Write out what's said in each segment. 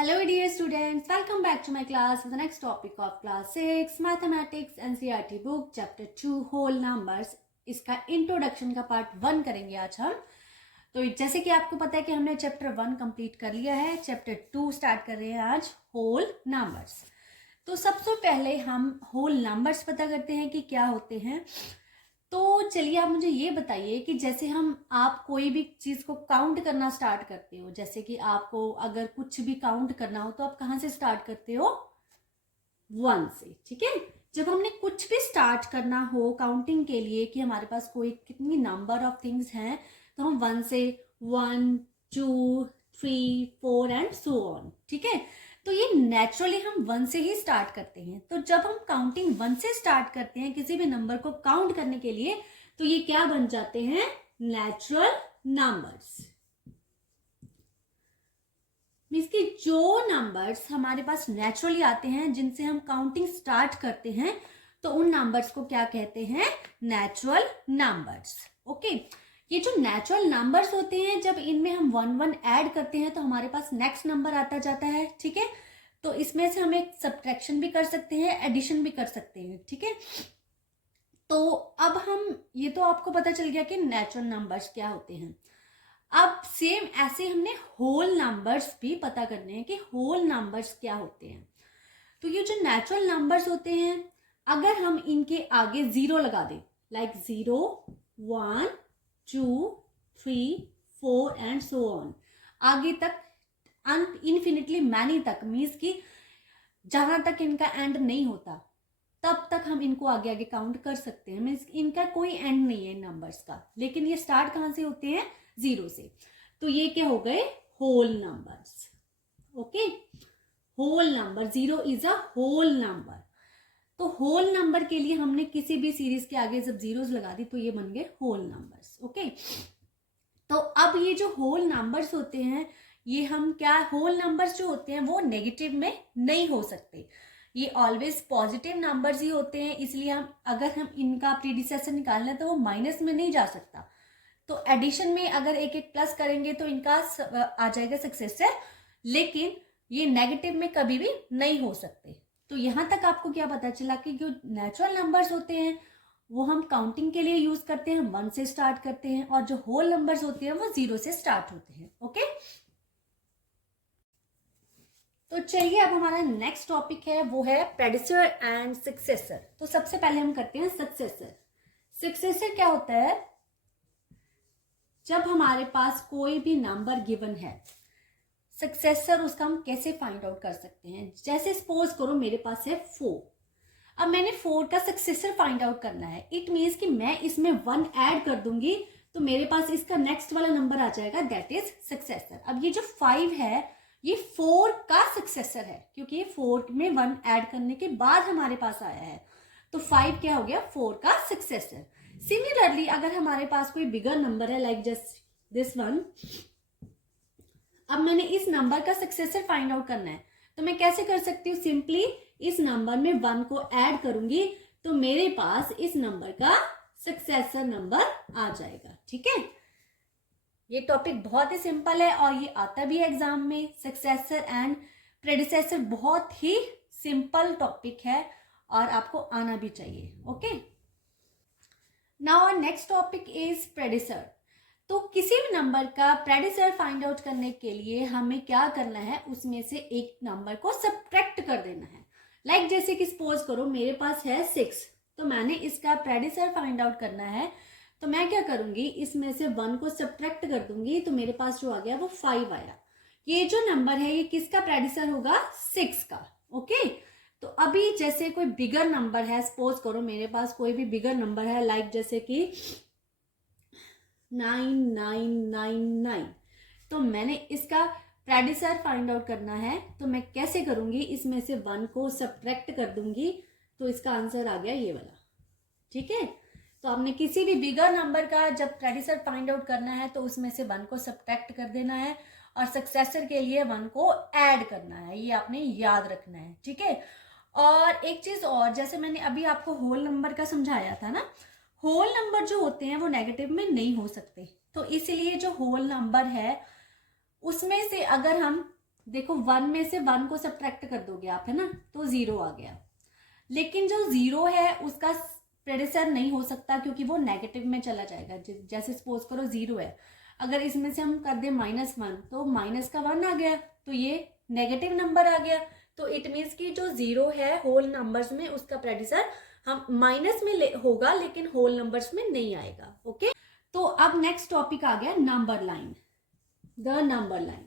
Hello dear students, welcome back to my class with the next topic of class 6 mathematics NCERT book chapter 2 whole numbers। इसका introduction का part 1 करेंगे आज हम। तो जैसे कि आपको पता है कि हमने चैप्टर 1 कंप्लीट कर लिया है, चैप्टर 2 स्टार्ट कर रहे हैं आज होल नंबर्स। तो सबसे पहले हम होल नंबर्स पता करते हैं कि क्या होते हैं। तो चलिए आप मुझे ये बताइए कि जैसे आप कोई भी चीज को काउंट करना स्टार्ट करते हो, जैसे कि आपको अगर कुछ भी काउंट करना हो तो आप कहाँ से स्टार्ट करते हो? 1 से। ठीक है, जब हमने कुछ भी स्टार्ट करना हो काउंटिंग के लिए कि हमारे पास कोई कितनी नंबर ऑफ थिंग्स हैं, तो हम 1 से 1 2 3 4 एंड सो ऑन। ठीक है, तो ये नेचुरली हम 1 से ही स्टार्ट करते हैं। तो जब हम काउंटिंग 1 से स्टार्ट करते हैं किसी भी नंबर को काउंट करने के लिए, तो ये क्या बन जाते हैं? Natural numbers. मीन्स कि जो नंबर्स हमारे पास नेचुरली आते हैं, जिनसे हम काउंटिंग स्टार्ट करते हैं, तो उन नंबर्स को क्या कहते हैं? Natural numbers. ओके, ये जो नेचुरल नंबर्स होते हैं, जब इनमें हम 1 ऐड करते हैं तो हमारे पास नेक्स्ट नंबर आता जाता है। ठीक है, तो इसमें से हम एक सब्ट्रैक्शन भी कर सकते हैं, एडिशन भी कर सकते हैं। ठीक है, तो अब ये तो आपको पता चल गया कि नेचुरल नंबर्स क्या होते हैं। अब सेम ऐसे हमने होल नंबर्स भी पता करने हैं कि होल नंबर्स क्या होते हैं। तो ये जो नेचुरल नंबर्स होते हैं, अगर हम इनके आगे 0 लगा दें, लाइक 0 1 2 3 4 एंड सो ऑन, आगे तक इनफिनिटली मैनी तक, मीन्स कि जहां तक इनका एंड नहीं होता तब तक हम इनको आगे आगे काउंट कर सकते हैं। मीन्स इनका कोई एंड नहीं है इन नंबर्स का, लेकिन ये स्टार्ट कहां से होते हैं? 0 से। तो ये क्या हो गए? Whole numbers. Okay, whole number, 0 is a whole number. तो होल नंबर के लिए हमने किसी भी सीरीज के आगे जब जीरोस लगा दी तो ये बन गए होल नंबर्स। ओके, तो अब ये जो होल नंबर्स होते हैं, ये हम क्या, होल नंबर्स जो होते हैं वो नेगेटिव में नहीं हो सकते, ये ऑलवेज पॉजिटिव नंबर्स ही होते हैं। इसलिए अगर हम इनका प्रीडिसेसर निकालना है तो वो माइनस में नहीं जा सकता। तो एडिशन में अगर एक एक प्लस करेंगे तो इनका आ जाएगा सक्सेसर, लेकिन ये नेगेटिव में कभी भी नहीं हो सकते। तो यहां तक आपको क्या पता चला कि जो नेचुरल नंबर्स होते हैं वो हम काउंटिंग के लिए यूज करते हैं, 1 से स्टार्ट करते हैं, और जो होल नंबर्स होते हैं वो 0 से स्टार्ट होते हैं। ओके, तो चलिए अब हमारा नेक्स्ट टॉपिक है, वो है प्रेडिसेसर एंड सक्सेसर। तो सबसे पहले हम करते हैं सक्सेसर। सक्सेसर क्या होता है? जब हमारे पास कोई भी नंबर गिवन है, सक्सेसर उसका हम कैसे फाइंड आउट कर सकते हैं? जैसे सपोज करो मेरे पास है 4, अब मैंने 4 का सक्सेसर फाइंड आउट करना है। इट मीन्स कि मैं इसमें 1 ऐड कर दूंगी तो मेरे पास इसका नेक्स्ट वाला नंबर आ जाएगा, दैट इज सक्सेसर। अब ये जो 5 है ये 4 का सक्सेसर है, क्योंकि ये 4 में 1 ऐड करने के बाद हमारे पास आया है, तो 5 क्या हो गया? 4 का सक्सेसर। सिमिलरली अगर हमारे पास कोई बिगर नंबर है, लाइक जस्ट दिस वन, अब मैंने इस नंबर का सक्सेसर फाइंड आउट करना है, तो मैं कैसे कर सकती हूँ? सिंपली इस नंबर में 1 को ऐड करूंगी तो मेरे पास इस नंबर का सक्सेसर नंबर आ जाएगा। ठीक है, ये टॉपिक बहुत ही सिंपल है और ये आता भी है एग्जाम में। सक्सेसर एंड प्रेडिसेसर बहुत ही सिंपल टॉपिक है और आपको आना भी चाहिए। Okay, now our next topic is predecessor. तो किसी भी नंबर का प्रेडिसेसर फाइंड आउट करने के लिए हमें क्या करना है? उसमें से एक नंबर को सब्ट्रैक्ट कर देना है। लाइक जैसे कि सपोज करो मेरे पास है 6, तो मैंने इसका प्रेडिसेसर फाइंड आउट करना है, तो मैं क्या करूंगी? इसमें से 1 को सब्ट्रैक्ट कर दूंगी तो मेरे पास जो आ गया वो 5 आया। ये जो नंबर है ये किसका प्रेडिसेसर होगा? 6 का। ओके, तो अभी जैसे कोई बिगर नंबर है, सपोज करो मेरे पास कोई भी बिगर नंबर है, लाइक जैसे कि 9999, तो मैंने इसका प्रेडिसेसर फाइंड आउट करना है, तो मैं कैसे करूंगी? इसमें से 1 को सब्ट्रैक्ट कर दूंगी तो इसका आंसर आ गया ये वाला। ठीक है, तो आपने किसी भी बिगर नंबर का जब प्रेडिसेसर फाइंड आउट करना है तो उसमें से 1 को सब्ट्रैक्ट कर देना है और सक्सेसर के लिए 1 को ऐड करना है, ये आपने याद रखना है। ठीक है, और एक चीज और, जैसे मैंने अभी आपको होल नंबर का समझाया था ना, होल नंबर जो होते हैं वो नेगेटिव में नहीं हो सकते, तो इसलिए जो होल नंबर है उसमें से अगर हम देखो 1 में से 1 को सब्ट्रैक्ट कर दोगे आप, है ना, तो 0 आ गया। लेकिन जो 0 है उसका प्रेडिसर नहीं हो सकता क्योंकि वो नेगेटिव में चला जाएगा। जैसे सपोज करो 0 है, अगर इसमें से हम कर दे -1 तो माइनस का 1 आ गया, तो ये नेगेटिव नंबर आ गया। तो इट मीन्स कि जो 0 है होल नंबर्स में उसका प्रेडिसर हम माइनस में होगा लेकिन होल नंबर्स में नहीं आएगा। ओके, तो अब नेक्स्ट टॉपिक आ गया number line, the number line.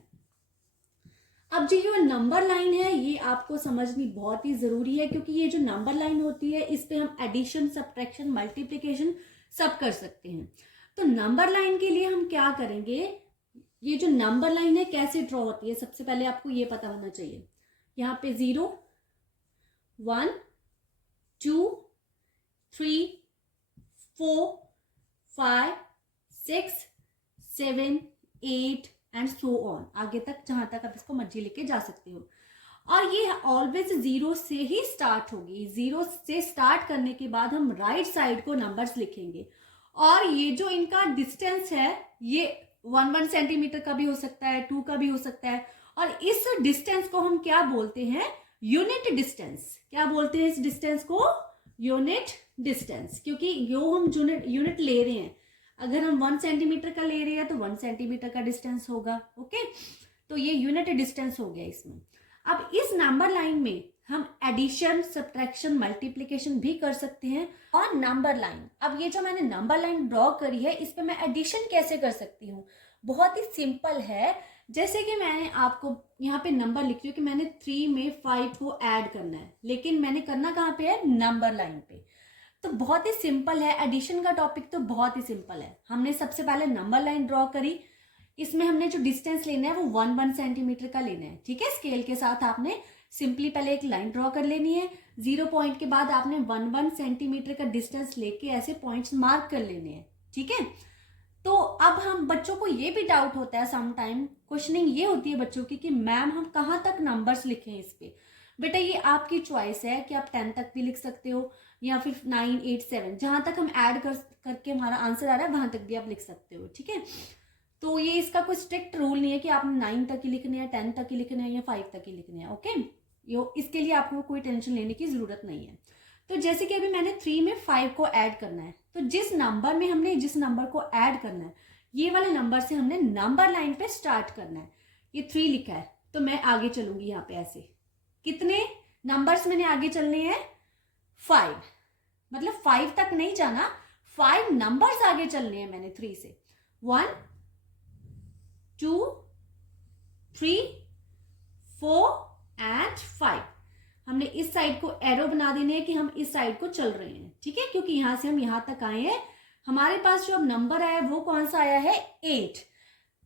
अब जो नंबर लाइन है ये आपको समझनी बहुत ही जरूरी है क्योंकि ये जो नंबर लाइन होती है इस पे हम एडिशन, सब्ट्रैक्शन, मल्टीप्लिकेशन सब कर सकते हैं। तो नंबर लाइन के लिए हम क्या करेंगे, ये जो नंबर लाइन है कैसे ड्रॉ होती है सबसे पहले आपको ये पता होना चाहिए। यहाँ पे 0, 1, 2, 3, 4, 5, 6, 7, 8 एंड सो ऑन, आगे तक जहां तक आप इसको मर्जी लेके जा सकते हो। और ये ऑलवेज 0 से ही स्टार्ट होगी। 0 से स्टार्ट करने के बाद हम राइट साइड को नंबर्स लिखेंगे और ये जो इनका डिस्टेंस है ये 1 सेंटीमीटर का भी हो सकता है, 2 का भी हो सकता है। और इस डिस्टेंस को हम क्या बोलते हैं, यूनिट डिस्टेंस। क्या बोलते हैं इस डिस्टेंस को, यूनिट डिस्टेंस, क्योंकि जो हम यूनिट ले रहे हैं, अगर हम 1 सेंटीमीटर का ले रहे हैं तो 1 सेंटीमीटर का डिस्टेंस होगा। ओके, तो ये यूनिट डिस्टेंस हो गया इसमें। अब इस नंबर लाइन में हम एडिशन, सब्ट्रैक्शन, मल्टीप्लिकेशन भी कर सकते हैं। और नंबर लाइन, अब ये जो मैंने नंबर लाइन ड्रॉ करी है इस पे मैं एडिशन कैसे कर सकती हूँ, बहुत ही सिंपल है। जैसे कि मैंने आपको यहाँ पे नंबर लिख रही हूँ कि मैंने 3 में 5 को ऐड करना है, लेकिन मैंने करना कहाँ पे है, नंबर लाइन पे। तो बहुत ही सिंपल है, एडिशन का टॉपिक तो बहुत ही सिंपल है। हमने सबसे पहले नंबर लाइन ड्रॉ करी, इसमें हमने जो डिस्टेंस लेना है वो 1 सेंटीमीटर का लेना है। ठीक है, स्केल के साथ आपने सिंपली पहले एक लाइन ड्रॉ कर लेनी है। 0 पॉइंट के बाद आपने 1 सेंटीमीटर का डिस्टेंस लेके ऐसे पॉइंट्स मार्क कर लेने हैं। ठीक है, तो अब हम बच्चों को ये भी डाउट होता है, सम टाइम क्वेश्चनिंग ये होती है बच्चों की कि मैम हम कहाँ तक नंबर्स लिखें इस पे। बेटा ये आपकी चॉइस है कि आप 10 तक भी लिख सकते हो या फिर 9, 8, 7, जहां तक हम ऐड करके हमारा आंसर आ रहा है वहां तक भी आप लिख सकते हो। ठीक है, तो ये इसका कोई स्ट्रिक्ट रूल नहीं है कि आपने 9 तक ही लिखने हैं, 10 तक ही लिखने हैं या 5 तक ही लिखने हैं। ओके, इसके लिए आपको कोई टेंशन लेने की जरूरत नहीं है। तो जैसे कि अभी मैंने 3 में 5 को ऐड करना है, तो जिस नंबर को ऐड करना है ये वाले नंबर से हमने नंबर लाइन पे स्टार्ट करना है। ये 3 लिखा है तो मैं आगे चलूंगी यहाँ पे ऐसे। कितने नंबर्स मैंने आगे चलने हैं, 5, मतलब 5 तक नहीं जाना, 5 नंबर्स आगे चलने हैं मैंने 3 से। 1, 2, 3, 4 एंड 5। हमने इस साइड को एरो बना देने हैं कि हम इस साइड को चल रहे हैं। ठीक है, क्योंकि यहां से हम यहां तक आए हैं, हमारे पास जो अब नंबर आया वो कौन सा आया है, 8।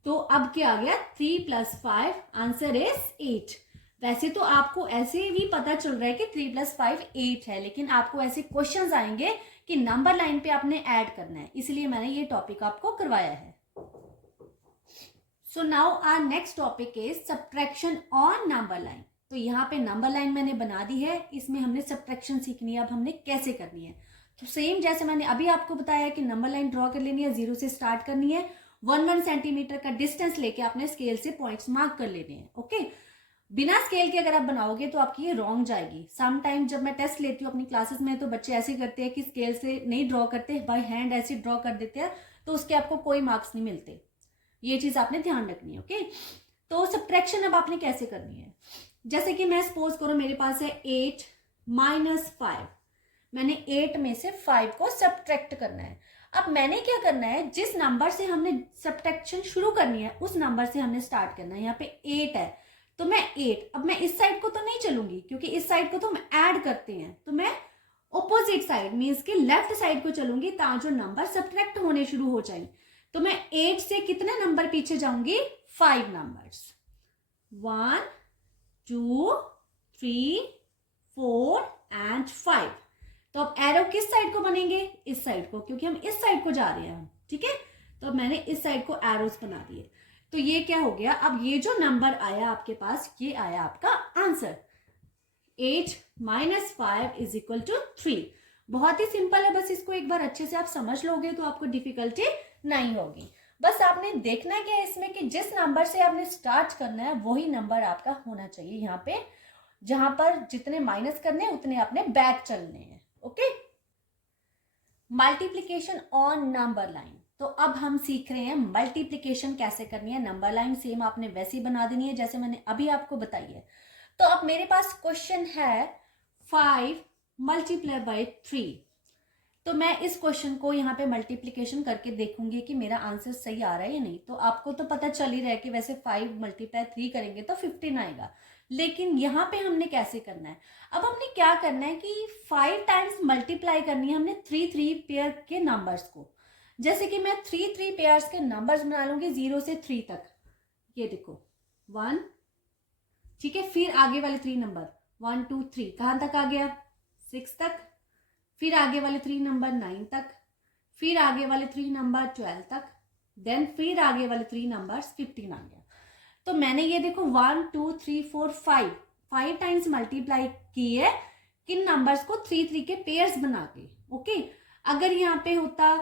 तो अब क्या आ गया, 3 + 5, आंसर इज 8। वैसे तो आपको ऐसे भी पता चल रहा है कि 3 + 5 8 है, लेकिन आपको ऐसे क्वेश्चंस आएंगे कि नंबर लाइन पे आपने ऐड करना है, इसलिए मैंने ये टॉपिक आपको करवाया है। So now our next topic is subtraction on number line. तो यहाँ पे नंबर लाइन मैंने बना दी है, इसमें हमने सब्ट्रैक्शन सीखनी है। अब हमने कैसे करनी है, तो सेम जैसे मैंने अभी आपको बताया कि नंबर लाइन ड्रॉ कर लेनी है, 0 से स्टार्ट करनी है, 1 सेंटीमीटर का डिस्टेंस लेके आपने स्केल से पॉइंट्स मार्क कर लेने हैं। ओके, बिना स्केल के अगर आप बनाओगे तो आपकी ये रॉन्ग जाएगी। सम टाइम जब मैं टेस्ट लेती हूँ अपनी क्लासेस में तो बच्चे ऐसे करते हैं कि स्केल से नहीं ड्रॉ करते, बाय हैंड ऐसे ड्रॉ कर देते हैं, तो उसके आपको कोई मार्क्स नहीं मिलते। ये चीज आपने ध्यान रखनी है। ओके, तो सब्ट्रैक्शन अब आपने कैसे करनी है, जैसे कि मैं सपोज करो मेरे पास है 8 - 5, मैंने 8 में से 5 को सब्ट्रैक्ट करना है। अब मैंने क्या करना है, जिस नंबर से हमने सब्ट्रैक्शन शुरू करनी है उस नंबर से हमने स्टार्ट करना है। यहाँ पे 8 है तो मैं 8, अब मैं इस साइड को तो नहीं चलूंगी क्योंकि इस साइड को तो हम ऐड करते हैं, तो मैं ऑपोजिट साइड मीन्स के लेफ्ट साइड को चलूंगी ताकि जो नंबर सब्ट्रैक्ट होने शुरू हो जाए। तो मैं 8 से कितने नंबर पीछे जाऊंगी, 5 नंबर्स, 1, 2, 3, 4 एंड 5। तो अब एरो किस साइड को बनेंगे, इस साइड को, क्योंकि हम इस साइड को जा रहे हैं। ठीक है, तो अब मैंने इस साइड को एरोस बना दिए। तो ये क्या हो गया, अब ये जो नंबर आया आपके पास ये आया आपका आंसर, 8 - 5 = 3। बहुत ही सिंपल है, बस इसको एक बार अच्छे से आप समझ लोगे तो आपको डिफिकल्टी नहीं होगी। बस आपने देखना क्या है इसमें कि जिस नंबर से आपने स्टार्ट करना है वही नंबर आपका होना चाहिए यहाँ पे, जहां पर जितने माइनस करने हैं उतने आपने बैक चलने हैं। Okay, multiplication on number line. तो अब हम सीख रहे हैं मल्टीप्लीकेशन कैसे करनी है। नंबर लाइन सेम आपने वैसी बना देनी है जैसे मैंने अभी आपको बताई है। तो अब मेरे पास क्वेश्चन है 5 मल्टीप्लाई बाय 3। तो मैं इस क्वेश्चन को यहाँ पे मल्टीप्लीकेशन करके देखूंगी कि मेरा आंसर सही आ रहा है या नहीं। तो आपको तो पता चल ही रहा है कि वैसे 5 मल्टीप्लाई 3 करेंगे तो 15 आएगा, लेकिन यहाँ पे हमने कैसे करना है। अब हमने क्या करना है कि 5 टाइम्स मल्टीप्लाई करनी है हमने 3 पेयर के नंबर्स को। जैसे कि मैं 3 पेयर्स के नंबर्स बना लूंगी 0 से 3 तक। ये देखो 1, ठीक है, फिर आगे वाले 3 नंबर 1 2 3 कहां तक आ गया 6 तक, फिर आगे वाले 3 नंबर 9 तक, फिर आगे वाले 3 नंबर 12 तक, देन फिर आगे वाले 3 नंबर्स 15 आ गया। तो मैंने ये देखो 1 2 3 4 5 टाइम्स मल्टीप्लाई की है किन नंबर्स को 3 के पेयर्स बना के। ओके, अगर यहाँ पे होता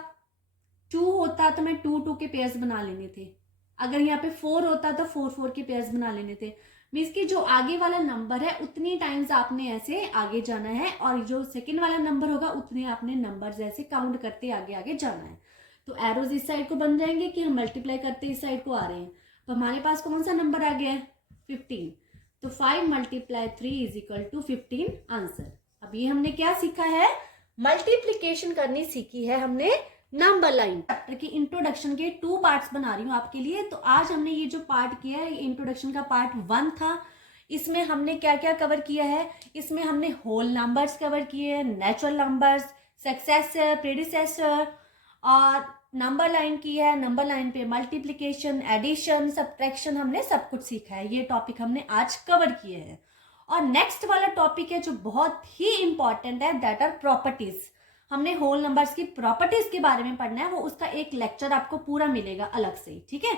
2 होता तो मैं 2 के पेयर्स बना लेने थे। अगर यहाँ पे 4 होता तो 4 के पेयर्स बना लेने थे। मीन्स कि जो आगे वाला नंबर है उतनी टाइम्स आपने ऐसे आगे जाना है, और जो सेकंड वाला नंबर होगा उतने आपने नंबर ऐसे काउंट करते आगे आगे जाना है। तो एरोज इस साइड को बन जाएंगे कि हम मल्टीप्लाई करते इस साइड को आ रहे हैं। तो हमारे पास कौन सा नंबर आ गया है 15। तो 5 multiply 3 is equal to 15 answer. अब ये हमने क्या सीखा है, मल्टीप्लीकेशन करनी सीखी है हमने नंबर लाइन। चैप्टर की इंट्रोडक्शन के 2 पार्ट्स बना रही हूँ आपके लिए। तो आज हमने ये जो पार्ट किया है, इंट्रोडक्शन का पार्ट 1 था। इसमें हमने क्या क्या कवर किया है, इसमें हमने होल नंबर्स कवर किए हैं, नेचुरल नंबर्स, सक्सेसर, प्रेडिसेसर, और नंबर लाइन की है। नंबर लाइन पे मल्टीप्लीकेशन, एडिशन, सब्ट्रैक्शन हमने सब कुछ सीखा है। ये टॉपिक हमने आज कवर किए हैं। और नेक्स्ट वाला टॉपिक है जो बहुत ही इंपॉर्टेंट है, दैट आर प्रॉपर्टीज। हमने होल नंबर्स की प्रॉपर्टीज के बारे में पढ़ना है, वो उसका एक लेक्चर आपको पूरा मिलेगा अलग से, ठीक है।